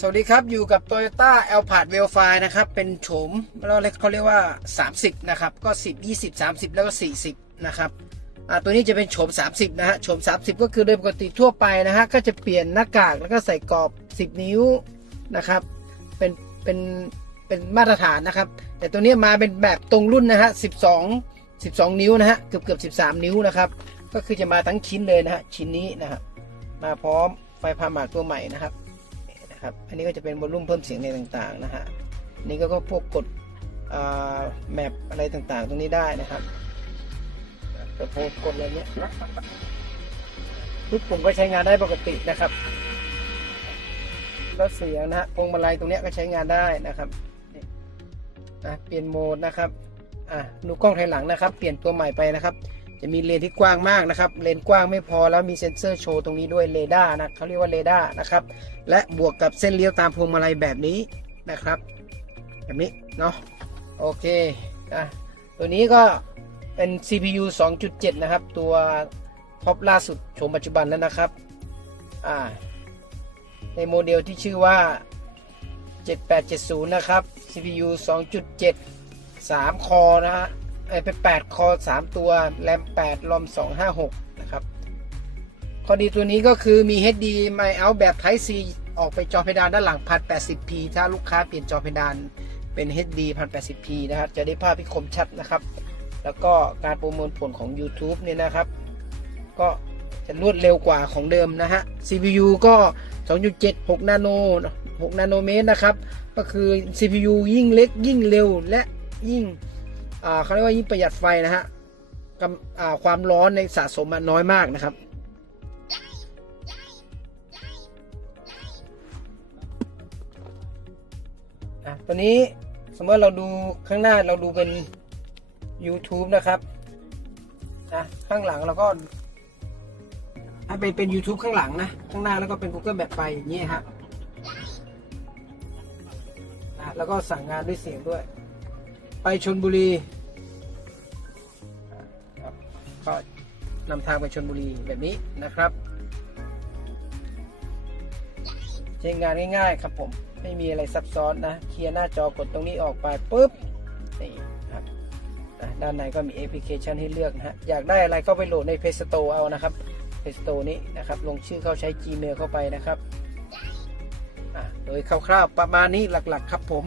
สวัสดีครับ อยู่กับ Toyota a l p a r d v e l f i นะครับ เป็นโฉมเราเรียกเขาเรียกว่า 30 นะครับ ก็ 10 20 30 แล้วก็ 40 นะครับอ่าตัวนี้จะเป็นโฉม 30 นะฮะโฉม 30 ก็คือโดยปกติทั่วไปนะฮะ ก็จะเปลี่ยนหน้ากากแล้วก็ใส่กรอบ 10 นิ้วนะครับ เป็น เป็น เป็นมาตรฐานนะครับ แต่ตัวนี้มาเป็นแบบตรงรุ่นนะฮะ 12 12 นิ้วนะฮะ เกือบเกือบ13 นิ้วนะครับ ก็คือจะมาทั้งชิ้นเลยนะฮะ ชิ้นนี้นะครับมาพร้อมไฟพาหมากตัวใหม่นะครับ นะครับ อันนี้ก็จะเป็นวอลลุ่มเพิ่มเสียงในต่างๆนะฮะนี่ก็พวกกดแมปอะไรต่างๆ ตรงนี้ได้นะครับกดโพกกดอะไรเนี้ยทุกปุ่มก็ใช้งานได้ปกตินะครับแล้วเสียงนะฮะพวงมาลัยตรงเนี้ยก็ใช้งานได้นะครับนะเปลี่ยนโหมดนะครับอะดูกล้องถอยหลังนะครับ เปลี่ยนตัวใหม่ไปนะครับ จะมีเลนที่กว้างมากนะครับ เลนกว้างไม่พอแล้วมีเซ็นเซอร์โชว์ตรงนี้ด้วยเรดาร์นะเขาเรียกว่าเรดาร์นะครับ และบวกกับเส้นเลี้ยวตามพวงมาลัยแบบนี้นะครับ แบบนี้เนาะโอเคอะตัวนี้ก็เป็น CPU 2.7 นะครับ ตัวท็อปล่าสุดโฉมปัจจุบันแล้วนะครับอ่าในโมเดลที่ชื่อว่า 7870 นะครับ CPU 2.7 3คอนะฮะ เอ้ยเป็น8คอ3ตัวแรม8รอม256นะครับ ข้อดีตัวนี้ก็คือมี HD My Out แบบ Type C ออกไปจอเพดานด้านหลัง 1080p ถ้าลูกค้าเปลี่ยนจอเพดานเป็น HD 1080p นะครับ จะได้ภาพที่คมชัดนะครับ แล้วก็การประมวลผลของ YouTube เนี่ยนะครับ ก็จะรวดเร็วกว่าของเดิมนะฮะ CPU ก็ 2.7 6 นาโน 6 นาโนเมตรนะครับ ก็คือ CPU ยิ่งเล็กยิ่งเร็วและยิ่ง เขาเรียกว่ายิ่งประหยัดไฟนะฮะกำอ่าความร้อนในสะสมอะน้อยมากนะครับอะตัวนี้สมมติเราดูข้างหน้าเราดูเป็น YouTube นะครับนะข้างหลังเราก็ให้เป็นเป็น YouTube ข้างหลังนะ ข้างหน้าแล้วก็เป็น Google แบบไปอย่างนี้ฮะนะแล้วก็สั่งงานด้วยเสียงด้วย ไปชนบุรี ก็นำทางไปชนบุรีแบบนี้นะครับ ใช้งานง่ายๆครับผม ไม่มีอะไรซับซ้อนนะ เคลียร์หน้าจอกดตรงนี้ออกไปปุ๊บนี่ครับนะด้านในก็มีแอปพลิเคชันให้เลือกนะฮะ อยากได้อะไรก็ไปโหลดใน Play Store เอานะครับ Play Store นี้นะครับ ลงชื่อเข้าใช้ Gmail เข้าไปนะครับโดยคร่าวๆประมาณนี้หลักๆ ครับผม